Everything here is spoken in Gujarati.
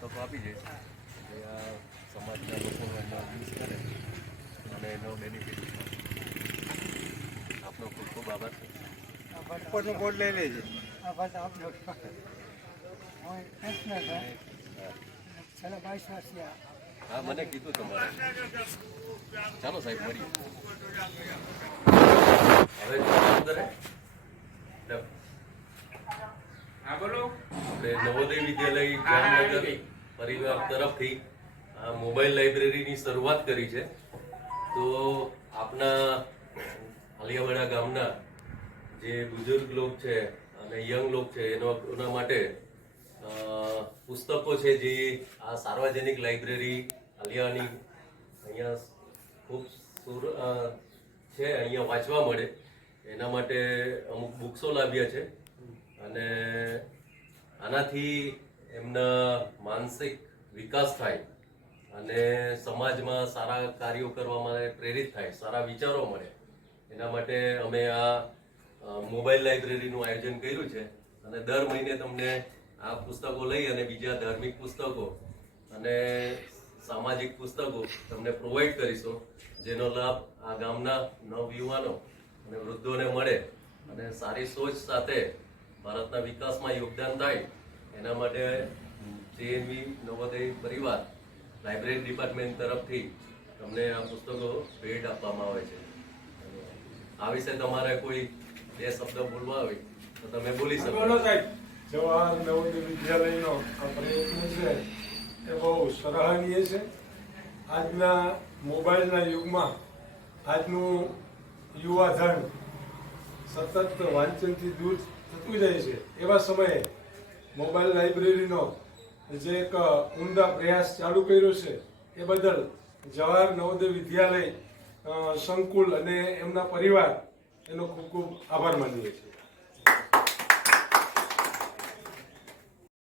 પુસ્તકો આપી છે જે આ સમાજના લોકો એનો યુઝ કરે અને એનો બેનિફિટ આપનો ખૂબ ખૂબ આભાર છે. ઉપરનું બોર્ડ લઈ લેજે. હા, મને કીધું તમારે. ચાલો સાહેબ મળીએ. હવે આપણે નવોદય વિદ્યાલય જામનગર પરિવાર તરફથી આ મોબાઈલ લાઇબ્રેરીની શરૂઆત કરી છે. તો આપના આલિયાવાડા ગામના જે બુઝુર્ગ લોક છે અને યંગ લોક છે એના માટે પુસ્તકો છે જે આ સાર્વજનિક લાઇબ્રેરી આલિયાની અહીંયા ખૂબ છે, અહીંયા વાંચવા મળે એના માટે અમુક બુક્સો લાવ્યા છે અને આનાથી એમના માનસિક વિકાસ થાય અને સમાજમાં સારા કાર્યો કરવા માટે પ્રેરિત થાય, સારા વિચારો મળે એના માટે અમે આ મોબાઈલ લાઇબ્રેરીનું આયોજન કર્યું છે અને દર મહિને તમને આ પુસ્તકો લઈ અને બીજા ધાર્મિક પુસ્તકો અને સામાજિક પુસ્તકો તમને પ્રોવાઈડ કરીશું, જેનો લાભ આ ગામના નવયુવાનો અને વૃદ્ધોને મળે અને સારી સોચ સાથે ભારતના વિકાસમાં યોગદાન થાય એના માટે જેએનવી નવોદય પરિવાર લાઇબ્રેરી ડિપાર્ટમેન્ટ તરફથી તમને આ પુસ્તકો ભેટ આપવામાં આવે છે. આ વિશે તમારે કોઈ બે શબ્દ બોલવા હોય તો તમે બોલી શકો. જવાહર નવોદય વિદ્યાલયનો આ પ્રયત્ન છે એ બહુ સરાહનીય છે. આજના મોબાઈલના યુગમાં આજનું યુવાધન સતત વાંચનથી દૂર થતું જાય છે. એવા સમયે મોબાઈલ લાઇબ્રેરીનો જે એક ઉમદા પ્રયાસ ચાલુ કર્યો છે એ બદલ જવાહર નવોદય વિદ્યાલય સંકુલ અને એમના પરિવાર એનો ખૂબ ખૂબ આભાર માનીએ છીએ.